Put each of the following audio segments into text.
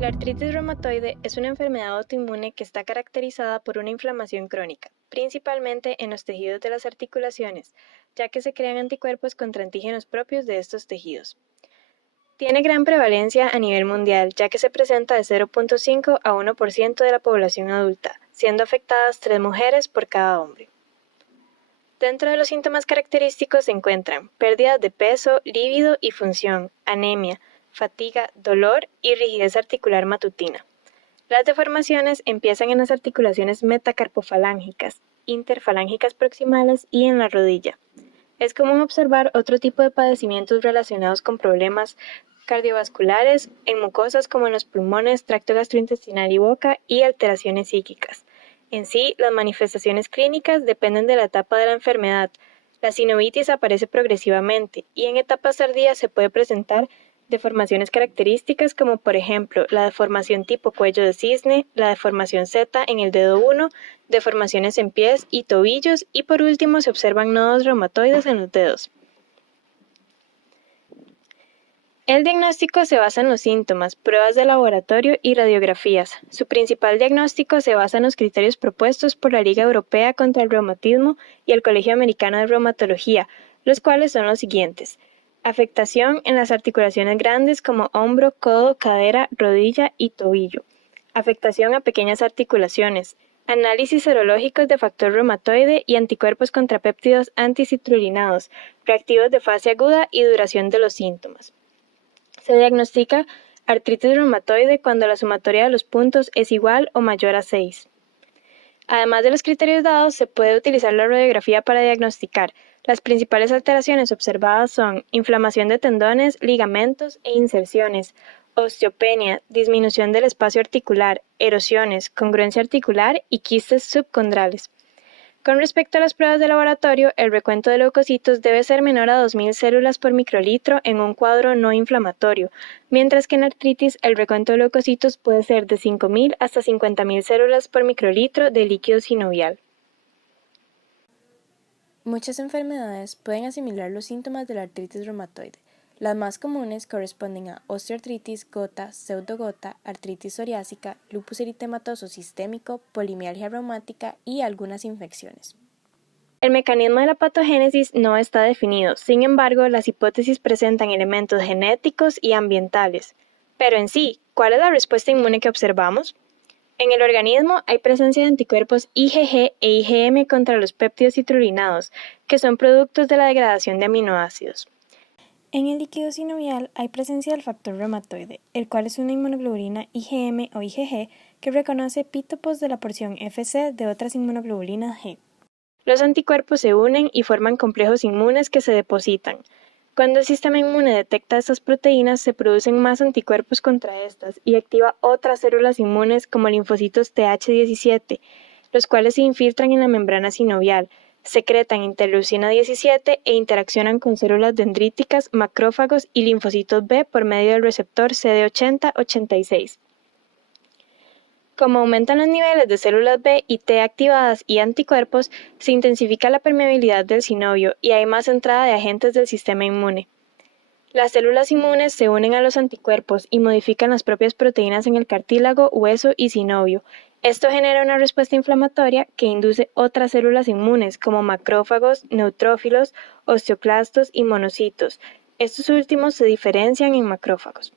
La artritis reumatoide es una enfermedad autoinmune que está caracterizada por una inflamación crónica, principalmente en los tejidos de las articulaciones, ya que se crean anticuerpos contra antígenos propios de estos tejidos. Tiene gran prevalencia a nivel mundial, ya que se presenta de 0.5 a 1% de la población adulta, siendo afectadas 3 mujeres por cada hombre. Dentro de los síntomas característicos se encuentran pérdidas de peso, líbido y función, anemia, fatiga, dolor y rigidez articular matutina. Las deformaciones empiezan en las articulaciones metacarpofalángicas, interfalángicas proximales y en la rodilla. Es común observar otro tipo de padecimientos relacionados con problemas cardiovasculares en mucosas como en los pulmones, tracto gastrointestinal y boca y alteraciones psíquicas. En sí, las manifestaciones clínicas dependen de la etapa de la enfermedad. La sinovitis aparece progresivamente y en etapas tardías se puede presentar deformaciones características como por ejemplo la deformación tipo cuello de cisne, la deformación Z en el dedo 1, deformaciones en pies y tobillos y por último se observan nodos reumatoides en los dedos. El diagnóstico se basa en los síntomas, pruebas de laboratorio y radiografías. Su principal diagnóstico se basa en los criterios propuestos por la Liga Europea contra el Reumatismo y el Colegio Americano de Reumatología, los cuales son los siguientes. Afectación en las articulaciones grandes como hombro, codo, cadera, rodilla y tobillo. Afectación a pequeñas articulaciones. Análisis serológicos de factor reumatoide y anticuerpos contra péptidos anticitrulinados, reactivos de fase aguda y duración de los síntomas. Se diagnostica artritis reumatoide cuando la sumatoria de los puntos es igual o mayor a 6. Además de los criterios dados, se puede utilizar la radiografía para diagnosticar. Las principales alteraciones observadas son inflamación de tendones, ligamentos e inserciones, osteopenia, disminución del espacio articular, erosiones, congruencia articular y quistes subcondrales. Con respecto a las pruebas de laboratorio, el recuento de leucocitos debe ser menor a 2.000 células por microlitro en un cuadro no inflamatorio, mientras que en artritis el recuento de leucocitos puede ser de 5.000 hasta 50.000 células por microlitro de líquido sinovial. Muchas enfermedades pueden asimilar los síntomas de la artritis reumatoide. Las más comunes corresponden a osteoartritis, gota, pseudogota, artritis psoriásica, lupus eritematoso sistémico, polimialgia reumática y algunas infecciones. El mecanismo de la patogénesis no está definido, sin embargo, las hipótesis presentan elementos genéticos y ambientales. Pero en sí, ¿cuál es la respuesta inmune que observamos? En el organismo hay presencia de anticuerpos IgG e IgM contra los péptidos citrulinados, que son productos de la degradación de aminoácidos. En el líquido sinovial hay presencia del factor reumatoide, el cual es una inmunoglobulina IgM o IgG que reconoce epítopos de la porción Fc de otras inmunoglobulinas G. Los anticuerpos se unen y forman complejos inmunes que se depositan. Cuando el sistema inmune detecta estas proteínas, se producen más anticuerpos contra estas y activa otras células inmunes como linfocitos Th17, los cuales se infiltran en la membrana sinovial, secretan interleucina 17 e interaccionan con células dendríticas, macrófagos y linfocitos B por medio del receptor CD80-86. Como aumentan los niveles de células B y T activadas y anticuerpos, se intensifica la permeabilidad del sinovio y hay más entrada de agentes del sistema inmune. Las células inmunes se unen a los anticuerpos y modifican las propias proteínas en el cartílago, hueso y sinovio. Esto genera una respuesta inflamatoria que induce otras células inmunes como macrófagos, neutrófilos, osteoclastos y monocitos. Estos últimos se diferencian en macrófagos.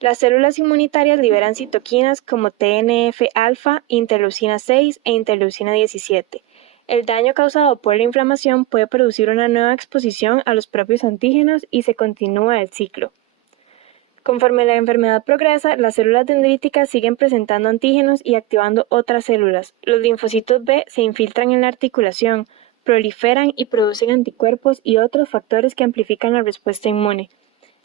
Las células inmunitarias liberan citoquinas como TNF-alfa, interleucina 6 e interleucina 17. El daño causado por la inflamación puede producir una nueva exposición a los propios antígenos y se continúa el ciclo. Conforme la enfermedad progresa, las células dendríticas siguen presentando antígenos y activando otras células. Los linfocitos B se infiltran en la articulación, proliferan y producen anticuerpos y otros factores que amplifican la respuesta inmune.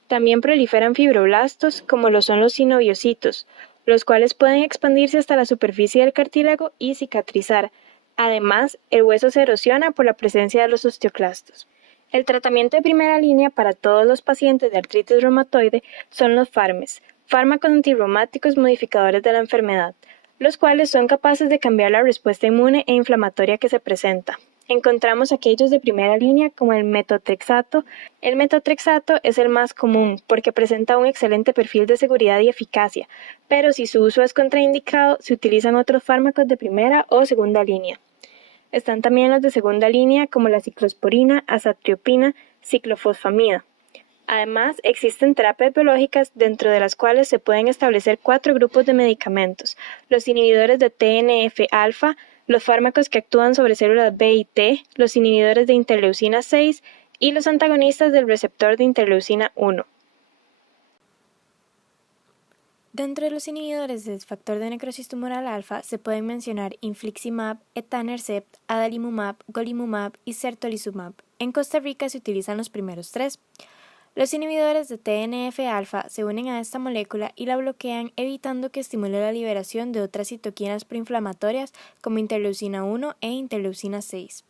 También proliferan fibroblastos, como lo son los sinoviocitos, los cuales pueden expandirse hasta la superficie del cartílago y cicatrizar. Además, el hueso se erosiona por la presencia de los osteoclastos. El tratamiento de primera línea para todos los pacientes de artritis reumatoide son los fármacos, fármacos antirreumáticos modificadores de la enfermedad, los cuales son capaces de cambiar la respuesta inmune e inflamatoria que se presenta. encontramos aquellos de primera línea como el metotrexato. El metotrexato es el más común porque presenta un excelente perfil de seguridad y eficacia, pero si su uso es contraindicado, se utilizan otros fármacos de primera o segunda línea. Están también los de segunda línea como la ciclosporina, azatriopina, ciclofosfamida. Además, existen terapias biológicas dentro de las cuales se pueden establecer 4 grupos de medicamentos: los inhibidores de TNF-alfa, los fármacos que actúan sobre células B y T, los inhibidores de interleucina 6 y los antagonistas del receptor de interleucina 1. Dentro de los inhibidores del factor de necrosis tumoral alfa se pueden mencionar infliximab, etanercept, adalimumab, golimumab y certolizumab. En Costa Rica se utilizan los primeros 3. Los inhibidores de TNF-alfa se unen a esta molécula y la bloquean, evitando que estimule la liberación de otras citoquinas proinflamatorias como interleucina 1 e interleucina 6.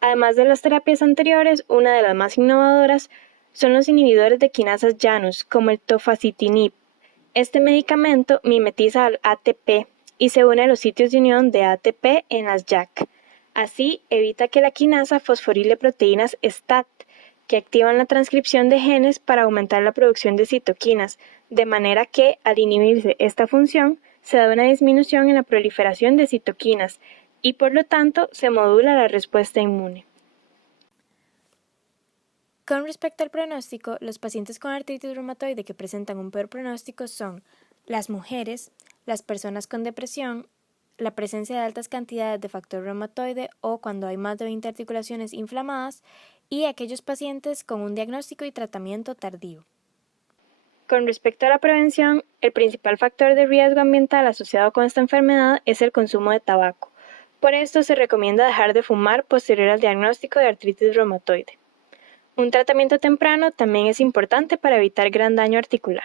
Además de las terapias anteriores, una de las más innovadoras son los inhibidores de quinasas Janus, como el tofacitinib. Este medicamento mimetiza al ATP y se une a los sitios de unión de ATP en las JAK. Así, evita que la quinasa fosforile proteínas STAT, que activan la transcripción de genes para aumentar la producción de citoquinas, de manera que, al inhibirse esta función, se da una disminución en la proliferación de citoquinas y por lo tanto se modula la respuesta inmune. Con respecto al pronóstico, los pacientes con artritis reumatoide que presentan un peor pronóstico son las mujeres, las personas con depresión, la presencia de altas cantidades de factor reumatoide o cuando hay más de 20 articulaciones inflamadas y aquellos pacientes con un diagnóstico y tratamiento tardío. Con respecto a la prevención, el principal factor de riesgo ambiental asociado con esta enfermedad es el consumo de tabaco. Por esto se recomienda dejar de fumar posterior al diagnóstico de artritis reumatoide. Un tratamiento temprano también es importante para evitar gran daño articular.